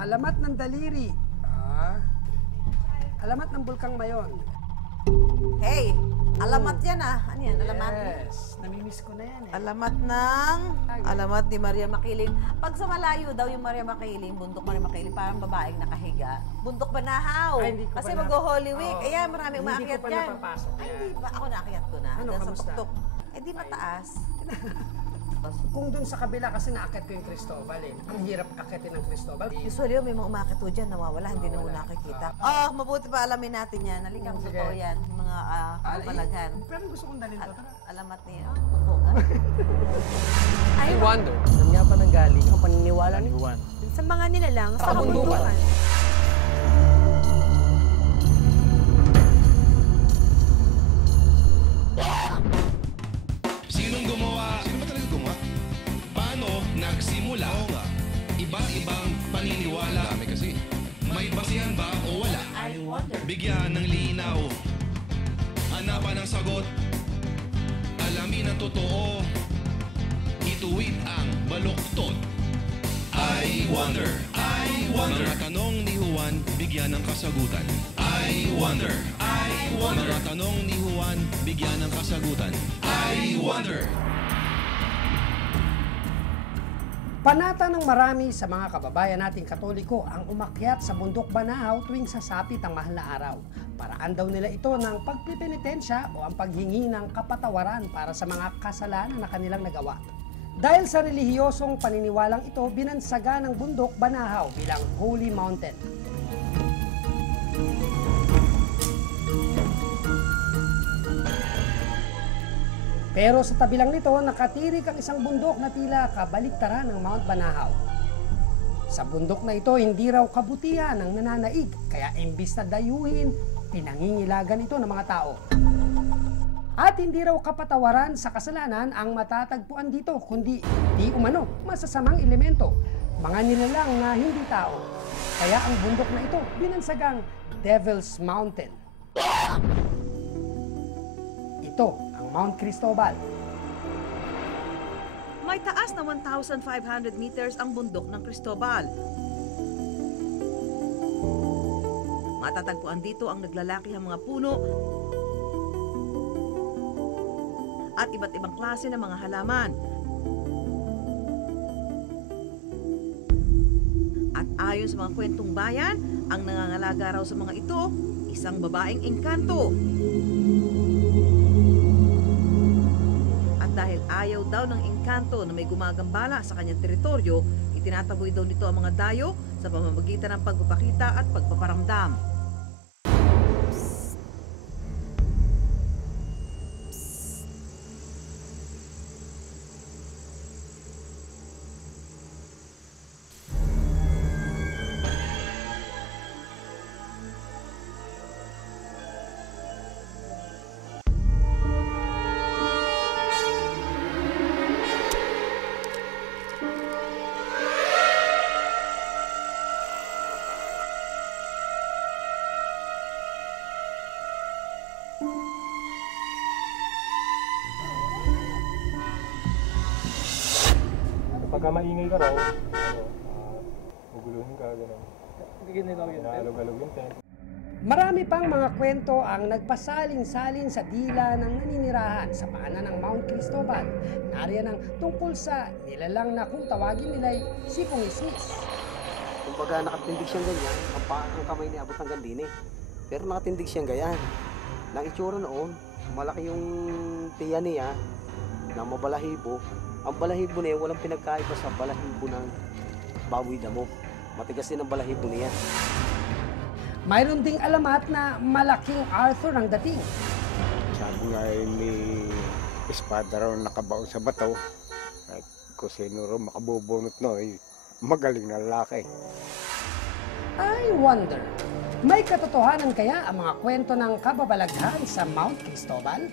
Alamat ng daliri. Alamat ng Bulkang Mayon. Hey, alamat yan ah. Ano yan? Alamat? Yes, namimiss ko na yan eh. Alamat ni Maria Makiling. Pag sa malayo daw yung Maria Makiling, bundok Maria Makiling, parang babaeng nakahiga. Bundok Banahaw. Ay, hindi ko Kasi pa mag-Holy Week. Oo. Ayan, maraming Hindi umaakyat ko pa dyan. napapasok Ay, yan. hindi pa. Ako naakyat ko na. Ano, Hanggang sa kamusta? tuktok. Eh, di mataas. Kung dun sa kabila kasi naakit ko yung Cristobal eh. Ang hirap akitin ng Cristobal. Usually, may mga umakit to dyan, nawawala, hindi na mo nakikita. Mabuti pa alamin natin yan. Halika, Sige. totoo yan. Yung mga kapalaghan. Pero gusto kong dalhin to. Tara. Alamat ni, tutukan. I wonder. Saan nga pa nanggaling ang paniniwala ni Juan. Sa mga nilalang sa kabundukan. kabundukan. Sinong gumawa? Sino ba talaga gumawa? Paano nagsimula? Oo nga. Iba't ibang paniniwala. Dami kasi. May basihan ba o wala? Bigyan ng linaw. Hanapan ng sagot. Alamin ang totoo. Ituwid ang baluktot. I wonder. I wonder. Mga tanong ni Juan, bigyan ng kasagutan. I wonder. I wonder. Mga tanong ni Juan, bigyan ng kasagutan. I wonder. Panata ng marami sa mga kababayan nating Katoliko ang umakyat sa bundok Banahaw tuwing sasapit ang mahal na araw. Paraan daw nila ito ng pagpipenitensya o ang paghingi ng kapatawaran para sa mga kasalanan na kanilang nagawa. Dahil sa relihiyosong paniniwalang ito, binansaga ng bundok Banahaw bilang Holy Mountain. Pero sa tabi lang nito, nakatirik ang isang bundok na tila kabaliktaran ng Mount Banahaw. Sa bundok na ito, hindi raw kabutihan ang nananaig, kaya imbis na dayuhin, pinangingilagan ito ng mga tao. At hindi raw kapatawaran sa kasalanan ang matatagpuan dito, kundi di umano masasamang elemento, mga nilalang na hindi tao. Kaya ang bundok na ito binansagang Devil's Mountain. Ito ang Mount Cristobal. May taas na 1,500 meters ang bundok ng Cristobal. Matatagpuan dito ang naglalakihang mga puno at iba't ibang klase ng mga halaman. At ayon sa mga kwentong bayan, ang nangangalaga raw sa mga ito, isang babaeng engkanto. At dahil ayaw daw ng engkanto na may gumagambala sa kanyang teritoryo, itinataboy daw nito ang mga dayo sa pamamagitan ng pagpapakita at pagpaparamdam. Pagka maingay ka raw, guguluhin ka, gano'n. Naalog-alog yung tent. Marami pang mga kwento ang nagpasalin-salin sa dila ng naninirahan sa paanan ng Mount Cristobal. Nariyan ang tungkol sa nilalang na kung tawagin nila'y si Pungisnis. Kumbaga nakatindig siyang ganyan, ang kamay niya abot hanggang dini. Pero nakatindig siyang ganyan. Nang itsura noon, malaki yung tiya niya na mabalahibo. Ang balahibo niya walang pinagkaiba sa balahibo ng baboy damo. Matigas din ang balahibo niya. Mayroon ding alamat na malaking Arthur ang dating. Sabi nga may espada raw nakabaon sa bato. At kung sino raw makabubunot no, magaling na lalaki. I wonder, may katotohanan kaya ang mga kwento ng kababalaghan sa Mount Cristobal?